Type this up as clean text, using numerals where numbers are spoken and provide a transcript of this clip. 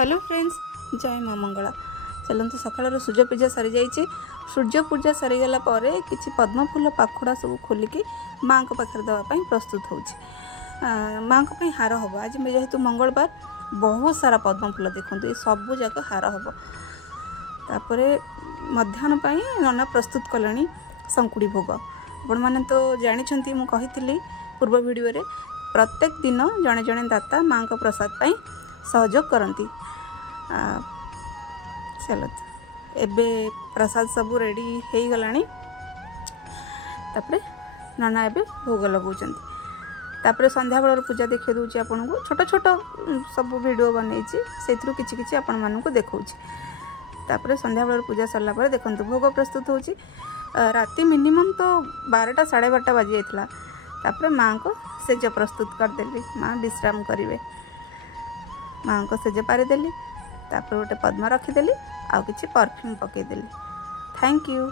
Hello friends, जय माँ मंगला। चलते सकाल सूर्य पूजा सरी जाइए। सूर्य पूजा सरीगला किसी पद्म फूल पाखुड़ा सब खोलिकी माँ को पाखे देवाई प्रस्तुत हो माँ को हार हम। आज जेहेतु मंगलवार बहुत सारा पद्म फूल देखूँ ये सबू जाक हार हम। तापर मध्याह्न नना प्रस्तुत कले संकुड़ी भोग। आपण मैंने तो जानी मुझे पूर्व वीडियो रे प्रत्येक दिन जड़े जड़े दाता माँ को प्रसाद पाई सहयोग करती। चलो एबे प्रसाद सब रेडी हो गलानी। तापरे नना एबे भोग लगाउछन। तापरे संध्या बेल पूजा देखा दूची आपन को छोट छोट सब वीडियो बनई से किछि किछि आपण मानन को देखौछि। तापरे संध्या बेल पूजा सरला पर देखंतु भोग प्रस्तुत होछि। राति मिनिमम तो 12टा 12:30 बाजी जाइतला। तापरे माँ को सेज प्रस्तुत करदेली। माँ विश्राम करेंगे। माँ को सेज पारिदेली। तापर गोटे पद्म रखीदेली। आउ किछि परफ्यूम पकईदेली। Thank you.